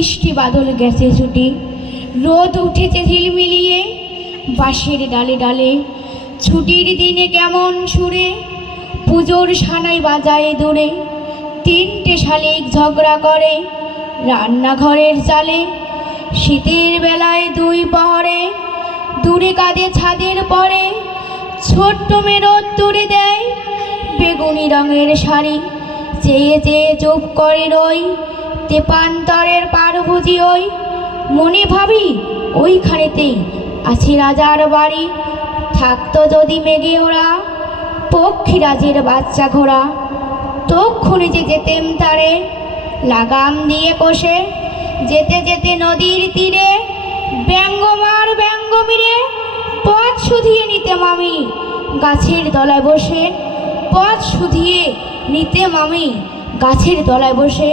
বৃষ্টি বাদল গেছে ছুটি, রোদ উঠেছে ঝিলমিলিয়ে বাঁশের ডালে ডালে। ছুটির দিনে কেমন সুরে পুজোর সানাই বাজায় দূরে, তিনটে শালিক ঝগড়া করে রান্নাঘরের চালে। শীতের বেলায় দুই পহরে দূরে কাঁদে ছাদের পরে, ছোট্ট মেয়ে রোদ দূরে দেয় বেগুনি রঙের শাড়ি। চেয়ে চেয়ে চুপ করে রই তেপান্তরের পার বুঝি ওই, মনে ভাবি ওইখানেতেই আছে রাজার বাড়ি। থাকতো যদি মেঘে ওরা পক্ষীরাজের বাচ্চা ঘোড়া, তক্ষুনি যে যেতেম তারে লাগাম দিয়ে কষে। যেতে যেতে নদীর তীরে ব্যঙ্গমার ব্যঙ্গমিরে পথ শুধিয়ে নিতেম আমি গাছের তলায় বসে, পথ শুধিয়ে নিতেম আমি গাছের তলায় বসে।